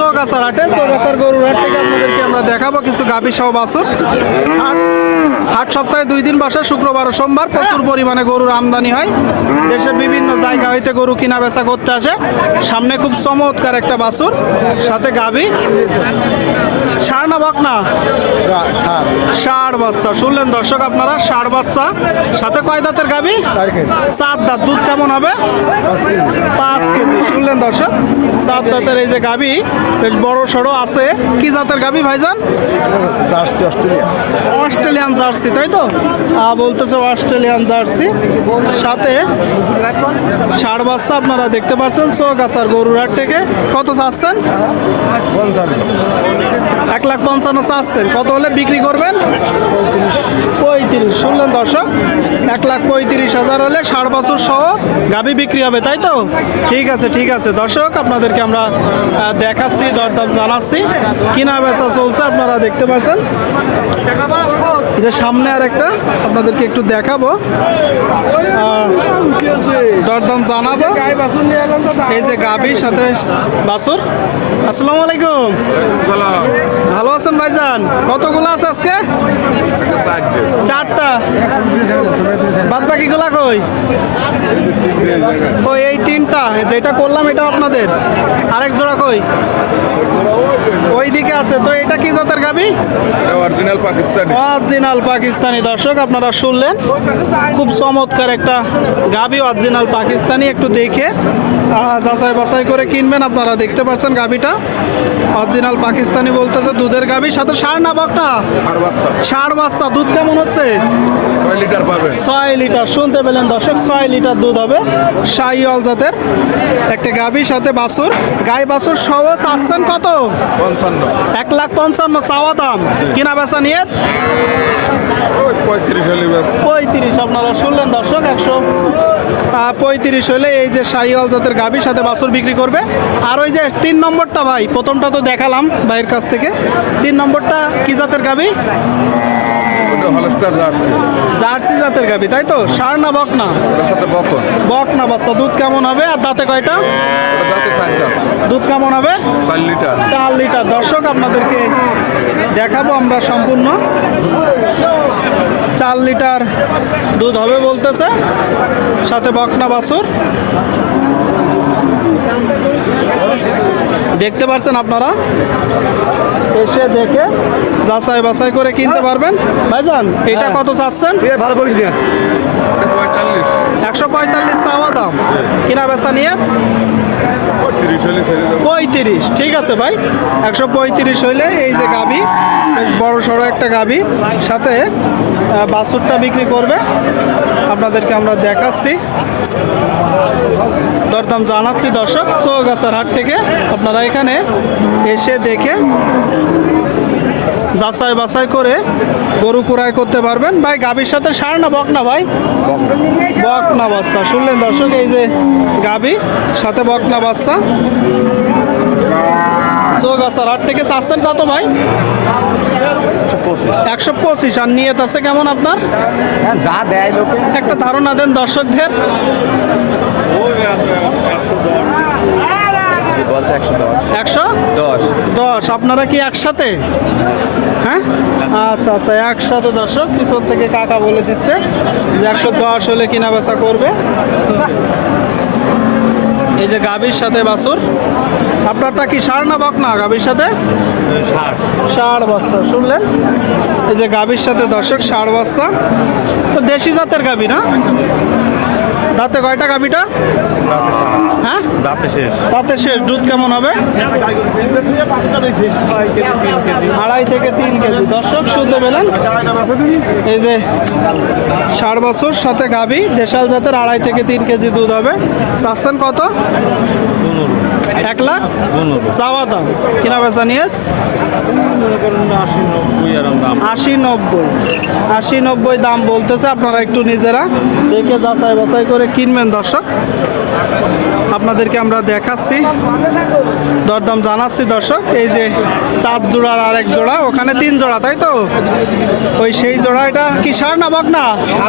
চৌগাছার হাটে চৌগাছার গরুর হাট থেকে আপনাদেরকে আমরা দেখাবো কিছু গাভী সহ বাছুর। হাট হাট সপ্তাহে দুই দিন বসে শুক্রবার ও সোমবার প্রচুর পরিমাণে গরুর আমদানি হয়। দেশের বিভিন্ন জায়গা হইতে গরু কিনা বেচা করতে আসে। সামনে খুব চমৎকার একটা বাছুর সাথে গাভী। সার না বকনা ষাট বাচ্চা শুনলেন দর্শক আপনারা ষাট বাচ্চা। সাথে কয় দাঁতের গাবি সাত দাঁত দুধ কেমন হবে? পাঁচ কেজি। শুনলেন দর্শক। সাত দাঁতের এই যে গাবি বেশ বড় সড়ো আছে। কি জাতের গাবি ভাইজান? জার্সি অস্ট্রেলিয়া অস্ট্রেলিয়ান জার্সি তাই তো? বলতেছে অস্ট্রেলিয়ান জার্সি। সাথে ষাট বাচ্চা আপনারা দেখতে পাচ্ছেন চৌগাছার গরুর হাট থেকে। কত চাচ্ছেন? পঞ্চান্ন। এক লাখ পঞ্চান্ন চাচ্ছেন। কত হলে বিক্রি করবেন? পঁয়ত্রিশ। শুনলেন দর্শক এক লাখ পঁয়ত্রিশ হাজার হলে ষাট বছর সহ গাবি বিক্রি হবে তাই তো? ঠিক আছে ঠিক আছে। দর্শক আপনাদেরকে আমরা দেখাচ্ছি দরদাম জানাচ্ছি। কিনা বেচা চলছে আপনারা দেখতে পাচ্ছেন? যে সামনে আর একটা আপনাদেরকে একটু দেখাবো। দরদাম জানাব। এই যে গাবির সাথে বাসুর আসসালামু আলাইকুম। ভালো আছেন ভাইজান? কতগুলো আছে আজকে? চারটা। বাদ বাকি গুলা কই? ও এই তিনটা। যেটা করলাম এটা আপনাদের। আরেক জোড়া কই? ওই দিকে আছে। তো এটা কি জাতের গাবি? অরিজিনাল পাকিস্তানি। অরিজিনাল পাকিস্তানি। দর্শক আপনারা শুনলেন। খুব চমৎকার একটা গাবি অরিজিনাল পাকিস্তানি। একটু দেখে যাচাই বাছাই করে কিনবেন আপনারা দেখতে পাচ্ছেন গাবিটা অরিজিনাল পাকিস্তানি বলতেছে দুধের গাবি সাথে সার না বকটা আর বাচ্চা। দুধ কেমন হচ্ছে? ছয় লিটার পাবেন ছয় লিটার শুনতে পেলেন দর্শক ছয় লিটার দুধ হবে শাহিওয়াল জাতের একটা গাভীর সাথে বাছুর। গাই বাছুর সহ চাচ্ছেন কত? পঞ্চান্ন। এক লাখ পঞ্চান্ন চাওয়া দাম। কিনা বেচা নিয়ে? পঁয়ত্রিশ আপনারা শুনলেন দর্শক একশো পঁয়ত্রিশ হলে এই যে শাহিওয়াল জাতের গাভীর সাথে বাছুর বিক্রি করবে। আর ওই যে তিন নম্বরটা ভাই, প্রথমটা তো দেখালাম ভাইয়ের কাছ থেকে। তিন নম্বরটা কি জাতের গাভী? ওটা হলস্টার জার্সি। জার্সি জাতের গাভী তাই তো? সার না বক না? সাথে বকন বক না বাচ্চা দুধ কেমন হবে? আর দাঁতে কয়টা? দাঁতে চার দাম দুধ কেমন হবে? চার লিটার। চার লিটার। দর্শক আপনাদেরকে দেখাবো আমরা সম্পূর্ণ। চার লিটার দুধ হবে বলতেছে। সাথে বকনা বাছুর। দেখতে পারছেন আপনারা? এসে দেখে যাচাই বাছাই করে কিনতে পারবেন। ভাইজান এটা কত চাচ্ছেন? ভালো না পঁয়তাল্লিশ একশো পঁয়তাল্লিশ চাওয়া দাম। কিনা বেচা নিয়ে? পঁয়ত্রিশ ঠিক আছে ভাই। একশো পঁয়ত্রিশ হইলে এই যে গাবি বেশ বড় সড়ো একটা গাবি সাথে বাছুরটা বিক্রি করবে। আপনাদেরকে আমরা দেখাচ্ছি। দরদাম জানাচ্ছি দর্শক, চৌগাছার হাট থেকে। আপনারা এখানে এসে দেখে যাচাই বাছাই করে গরু কুড়াই করতে পারবেন। ভাই গাবির সাথে সার না বক না ভাই? বকনা বাচ্চা। শুনলেন দর্শক, এই যে গাবি সাথে বকনা বাচ্চা। চৌগাছার হাট থেকে চাচ্ছেন কত ভাই? একশো পঁচিশ। আর নিয়ত আছে কেমন আপনার? যা দেয় লোকে। একটা ধারণা দেন দর্শকদের। একশো দশ। একশো? দশ। দশ। আপনারা কি একসাথে? হ্যাঁ? আচ্ছা আচ্ছা একসাথে দর্শক পিছন থেকে কাকা বলে দিচ্ছে যে একশো দশ হলে কিনা বেচা করবে। এই যে গাভীর সাথে বাছুর। আপনারটা কি সার না বক না গাভীর সাথে? ষাট বাচ্চা, শুনলেন? এই যে গাভীর সাথে দর্শক ষাট বাচ্চা। তো দেশি জাতের গাভী না? দাঁতে কয়টা গাভীটা? শেষ। দুধ কেমন হবে? আড়াই থেকে তিন কেজি। দর্শক পেলেন? এই যে বছর, সাথে জাতের আড়াই থেকে তিন কেজি দুধ হবে। চাচ্ছেন কত? এক লাখ? চাওয়া দাম। কিনা বেচা নিয়ে আশি নব্বই। আশি নব্বই দাম বলতেছে। আপনারা একটু নিজেরা দেখে যাচাই বাছাই করে কিনবেন, দর্শক। আপনাদেরকে আমরা দেখাচ্ছি। দরদাম জানাচ্ছি দর্শক এই যে চার জোড়ার আর এক জোড়া ওখানে তিন জোড়া তাই তো? ওই সেই জোড়া এটা কি সার না বকনা?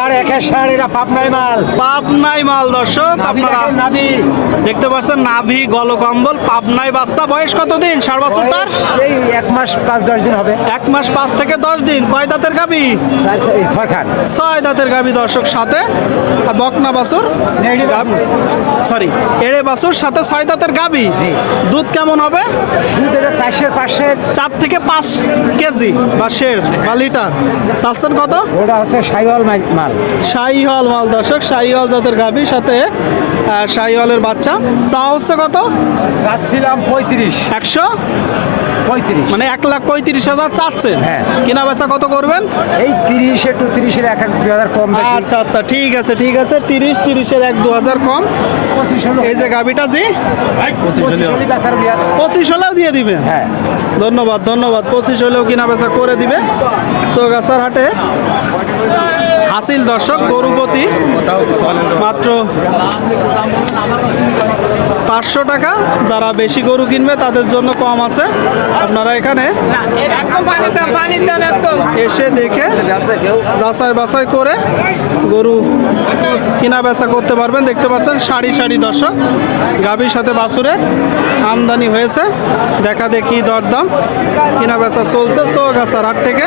আর একের সার এরা পাপনাই মাল। পাবনাই মাল দর্শক আপনারা দেখতে পাচ্ছেন নাভি গলকম্বল পাবনাই বাচ্চা বয়স কতদিন ষাট বছর তার এই এক মাস পাঁচ দশ দিন হবে। এক মাস পাঁচ থেকে দশ দিন কয় দাঁতের গাবি? ছয় দাঁতের গাবি দর্শক সাথে। আর বকনা বাছুর। সরি এড়ে বাছুর সাথে ছয় দাঁতের গাবি। দুধ কেমন হবে? দুধ এটা চারশের পাশে চার থেকে পাঁচ কেজি বা শের বা লিটার। চাচ্ছেন কত? ওটা হচ্ছে সাইওয়াল মাল। শাহিহল মাল দর্শক শাহিহল জাতের গাবি সাথে আহ, বাচ্চা। চা হচ্ছে কত? চাচ্ছিলাম পঁয়ত্রিশ। একশো? পঁয়ত্রিশ। মানে এক লাখ পঁয়ত্রিশ হাজার চাচ্ছেন। হ্যাঁ। কিনা বেচা কত করবেন? এই তিরিশে টু তিরিশের এক এক দুই হাজার কম আচ্ছা আচ্ছা ঠিক আছে ঠিক আছে। তিরিশ তিরিশের এক দু হাজার কম। পঁচিশ এই যে গাবিটা জি? পঁচিশ হলেও দিয়ে দিবে? হ্যাঁ। ধন্যবাদ ধন্যবাদ। পঁচিশ হলেও কিনা বেচা করে দিবে। চৌগাছার হাটে। হাসিল দর্শক গরুপতি। মাত্র পাঁচশো টাকা। যারা বেশি গরু কিনবে, তাদের জন্য কম আছে। আপনারা এখানে এসে দেখে যাচাই বাছাই করে গরু কিনা বেচা করতে পারবেন। দেখতে পাচ্ছেন, সারি সারি দর্শক গাভীর সাথে বাছুরে আমদানি হয়েছে। দেখা দেখি দরদাম। কিনা বেচা চলছে চৌগাছার হাট থেকে।